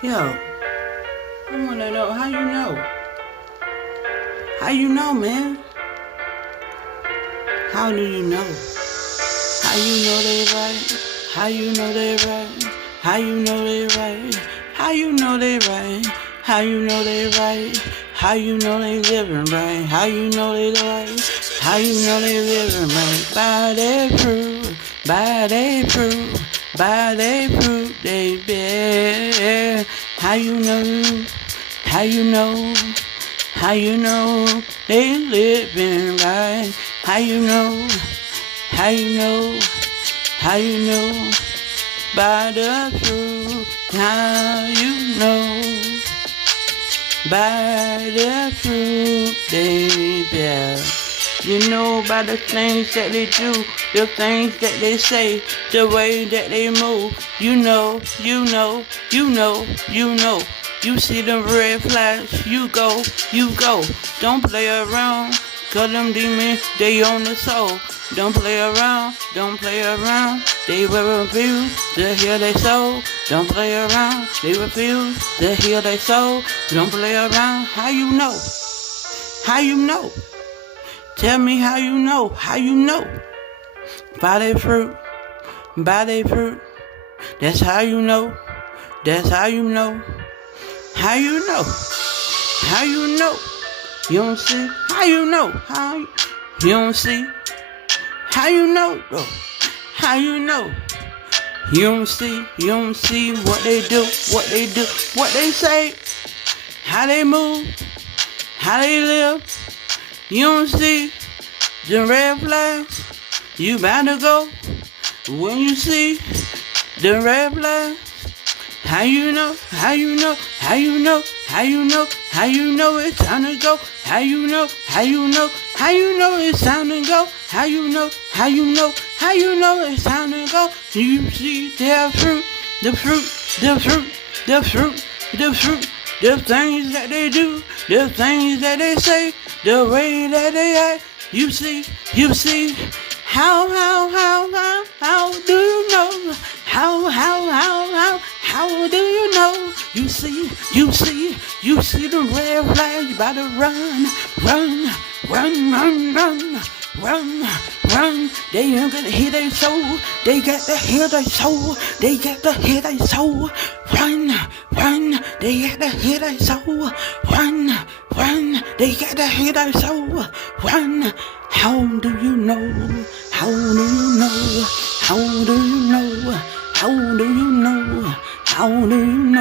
Yo, I wanna know how you know. How you know, man? How do you know? How you know they right? How you know they right? How you know they right? How you know they right? How you know they right? How you know they living right? How you know they right? How you know they living right? By their fruit, by their fruit, by their fruit they bear. How you know? How you know? How you know they living right? How you know? How you know? How you know? By the fruit. How you know? By the fruit they bear. You know by the things that they do, the things that they say, the way that they move. You know, you know, you know, you know. You see them red flags, you go, you go. Don't play around, 'cause them demons, they own the soul. Don't play around, don't play around. They will refuse to hear their soul. Don't play around, they refuse to hear their soul. Don't play around, how you know? How you know? Tell me how you know, how you know? By their fruit, by their fruit. That's how you know, that's how you know. How you know? How you know? You don't see? How you know? How you don't see? How you know though? How you know? You don't see what they do, what they do, what they say, how they move, how they live. You don't see the red flags, you bound to go. When you see the red flags, how you know, how you know, how you know, how you know, how you know it's time to go. How you know, how you know, how you know it's time to go. How you know, how you know, how you know it's time to go. You see their fruit, the fruit, the fruit, the fruit, the fruit, the things that they do, the things that they say, the way that they act. You see, how do you know? How do you know? You see the red flag, you better run, run, run, run, run, run, run. They ain't gonna hear their soul, they got to hear their soul, they got to hear their soul. Run, run, they got to hear their soul. Run, run, they got to hear their soul. Run. How do you know? How do you know? How do you know? How do you know? How do you know?